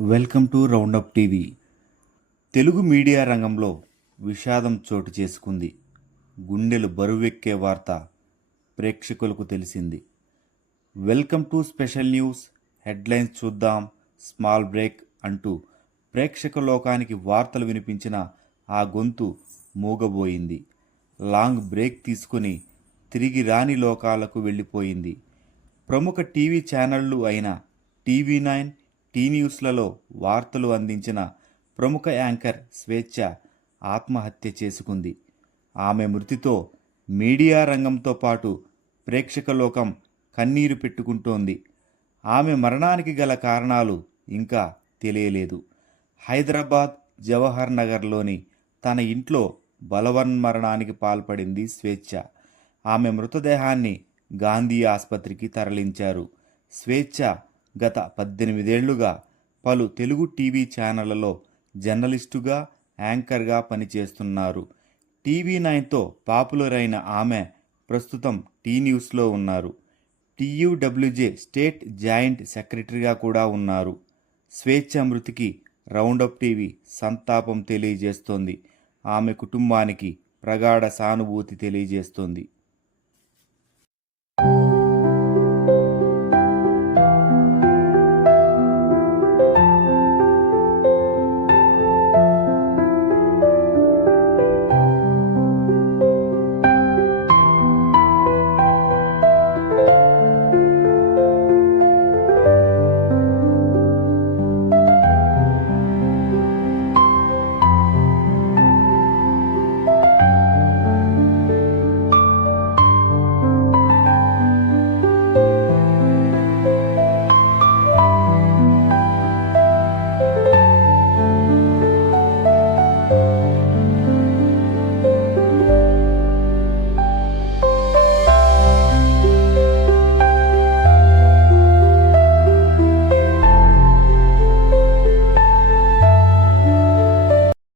Welcome to roundup TV. Telugu media రంగంలో విషాదం చోటు చేసుకుంది. గుండెలు బరువెక్కే వార్త ప్రేక్షకులకు తెలిసింది. Welcome to special news. Headlines చూద్దాం స్మాల్ బ్రేక్ అంటూ ప్రేక్షక లోకానికి వార్తలు వినిపించిన ఆ గొంతు మూగబోయింది. లాంగ్ బ్రేక్ తీసుకుని తిరిగి రాని లోకాలకు వెళ్ళిపోయింది. ప్రముఖ టీవీ ఛానళ్ళు అయిన టీవీ నైన్ టీ న్యూస్లలో వార్తలు అందించిన ప్రముఖ యాంకర్ స్వేచ్ఛ ఆత్మహత్య చేసుకుంది. ఆమె మృతితో మీడియా రంగంతో పాటు ప్రేక్షక లోకం కన్నీరు పెట్టుకుంటోంది. ఆమె మరణానికి గల కారణాలు ఇంకా తెలియలేదు. హైదరాబాద్ జవహర్ నగర్లోని తన ఇంట్లో బలవన్మరణానికి పాల్పడింది స్వేచ్ఛ. ఆమె మృతదేహాన్ని గాంధీ ఆసుపత్రికి తరలించారు. స్వేచ్ఛ గత పద్దెనిమిదేళ్ళుగా పలు తెలుగు టీవీ ఛానళ్ళలో జర్నలిస్టుగా యాంకర్గా పనిచేస్తున్నారు. టీవీ నైన్తో పాపులర్ అయిన ఆమె ప్రస్తుతం టీ న్యూస్లో ఉన్నారు. టీయూడబ్ల్యూజే స్టేట్ జాయింట్ సెక్రటరీగా కూడా ఉన్నారు. స్వేచ్ఛ మృతికి రౌండప్ టీవీ సంతాపం తెలియజేస్తోంది. ఆమె కుటుంబానికి ప్రగాఢ సానుభూతి తెలియజేస్తోంది.